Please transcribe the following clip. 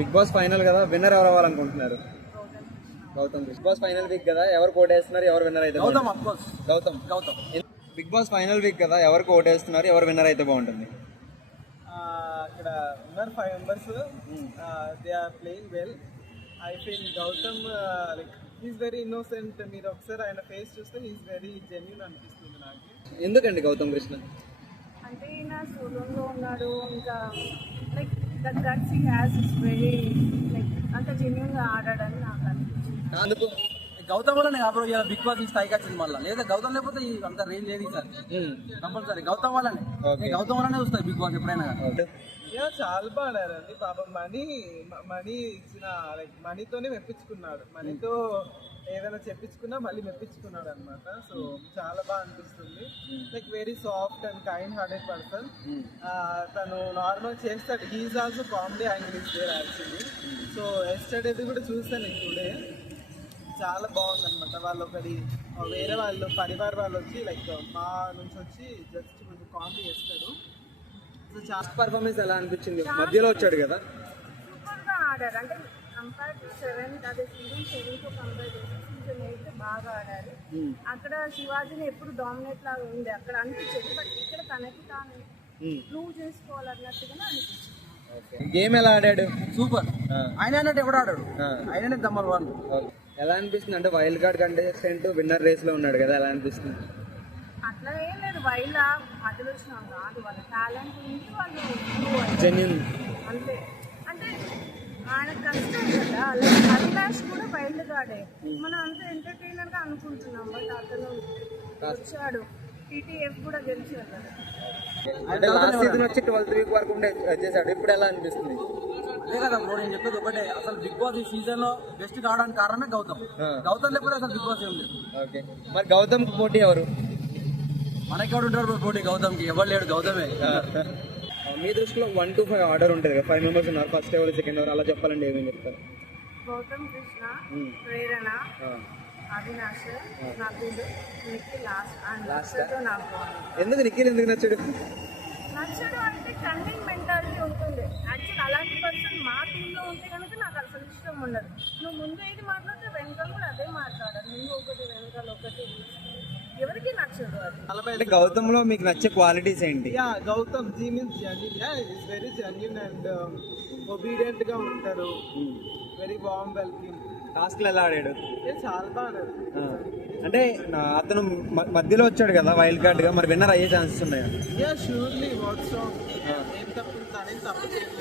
Big Boss final కదా, winner ఎవరు అవ్వాలనుకుంటున్నారు? Gautam. Bigg Boss final week కదా, ఎవరు ఓటేస్తున్నారు, ఎవరు విన్నర్ అయితే? Gautam of course. Gautam. Bigg Boss final week కదా, ఎవరికి ఓటేస్తున్నారు, ఎవరు విన్నర్ అయితే బాగుంటుంది? అక్కడ ఉన్నారు 5 members. They are playing well. I feel Gautam like he's very innocent. మీరు ఒకసారి ఆయన ఫేస్ చూస్తే హీస్ వెరీ జెన్యూన్ అనిపిస్తుంది నాకు. ఎందుకండి గౌతమ్ కృష్ణ? అంటే ఈయన సోలోలో ఉన్నాడు, ఇంకా like the guts he has is very like అంత జెన్యూన్గా ఆడాడని నాకు అనిపించింది. అందుకు గౌతమ్ వల్ల నేను అప్పుడు బిగ్ బాస్ ఈ స్థాయికి వచ్చింది. మళ్ళీ లేదా గౌతమ్ లేకపోతే అంత రేంజ్ లేదు సార్. కంపల్సరీ గౌతమ్ వల్లనే. గౌతమ్ వల్లనే వస్తాయి బిగ్ బాస్ ఎప్పుడైనా. చాలా బాగా ఆడారండి పాపం. మనీ ఇచ్చిన లైక్ మనీతోనే మెప్పించుకున్నాడు. మనీతో ఏదైనా చెప్పించుకున్నా మళ్ళీ మెప్పించుకున్నాడు అనమాట. సో చాలా బాగా అనిపిస్తుంది. Like very soft and kind hearted person. తను నార్మల్ చేస్తాడు. He is also comedy angle is there actually. So ఎస్టర్డేది కూడా చూస్తాను నేను టుడే. చాలా బాగుంది అనమాట. వాళ్ళు ఒకటి వేరే వాళ్ళు పరివార్ వాళ్ళు వచ్చి లైక్ మా నుంచి వచ్చి జస్ట్ కొంచెం కామెడీ చేస్తారు. సో చాలా పర్ఫార్మెన్స్ ఎలా అనిపించింది? మధ్యలో వచ్చాడు కదా, సూపర్గా ఆడారు. అంటే కంపేర్ టు 7 అదే సీజన్ 7తో కంపేర్ చేసి సీజన్ 8 బాగా ఆడారు. అక్కడ శివాజీని ఎప్పుడు డామినేట్ లాగా ఉంది అక్కడ అనిపించేది. బట్ ఇక్కడ తనకి తాను ప్రూవ్ చేసుకోవాలన్నట్టుగానే అనిపించింది. గేమ్ ఎలా ఆడాడు? సూపర్. ఆయన అన్నట్టు ఎవడు ఆడాడు, ఆయననే నంబర్ 1. ఎలా అనిపిస్తుంది? అంటే wild card contestant winner race లో ఉన్నాడు కదా, ఎలా అనిపిస్తుంది? అట్లా ఏం లేదు, వైల్డ్ మధ్యలో వచ్చినాం కాదు. వాళ్ళ టాలెంట్ ఉంది, వాళ్ళు జెన్యూన్ అంతే. అంటే ఆయన కష్టం కదా. లైక్ అవినాష్ కూడా వైల్డ్ కార్డే. మనం అంత ఎంటర్టైనర్ గా అనుకుంటున్నాం, బట్ అతను వచ్చాడు. టీటీఎఫ్ కూడా గెలిచాడు కదా. అంటే లాస్ట్ సీజన్ వచ్చి 12th వీక్ వరకు ఉండే చేశాడు. ఇప్పుడు ఎలా అనిపిస్తుంది? అదే కదా బ్రో, నేను చెప్పేది ఒకటే. అసలు బిగ్ బాస్ ఈ సీజన్ లో బెస్ట్ కావడానికి కారణమే గౌతమ్. గౌతమ్ లేకపోతే అసలు బిగ్ బాస్ ఏం లేదు. ఓకే, మరి గౌతమ్ పోటీ ఎవరు? మనకెవడు ఉంటాడు పోటీ? గౌతమ్ కి ఎవరు లేడు, గౌతమే. మీ దృష్టిలో 1 to 5 ఆర్డర్ ఉంటుంది కదా, 5 members ఉన్నారు, ఫస్ట్ ఎవరు, సెకండ్ ఎవరు, అలా చెప్పాలంటే ఏమేమి చెప్తారు? గౌతమ్ కృష్ణ, ప్రేరణ, అవినాష్, నకుల్, నిఖిల్ లాస్ట్. అండ్ లాస్ట్తో నాకు ఎందుకు నిఖిల్ ఎందుకు నచ్చాడు? నచ్చడు అంటే కన్నింగ్ మెంటాలిటీ ఉంటుంది. యాక్చువల్ అలాంటి పర్సన్ మా టీంలో ఉంటే కనుక నాకు అసలు ఇష్టం ఉండదు. నువ్వు ముందు ఏది మాట్లాడితే వెనకాల కూడా అదే మాట్లాడాలి. ముందు ఒకటి వెనకాల ఒకటి, ఎవరికి నచ్చదు అది. అంటే గౌతమ్ లో మీకు నచ్చే క్వాలిటీస్ ఏంటి? Gautam ji means genuine. Is very genuine and obedient గా ఉంటారు. Very warm welcome. టాస్క్ ఎలా ఆడాడు? చాలా బాగా. అంటే అతను మధ్యలో వచ్చాడు కదా వైల్డ్ కార్డ్ గా, మరి విన్నర్ అయ్యే ఛాన్సెస్ ఉన్నాయా? షూర్లీ. What's wrong? ఏం తప్పు? తనేం తప్పు చేయలేదు.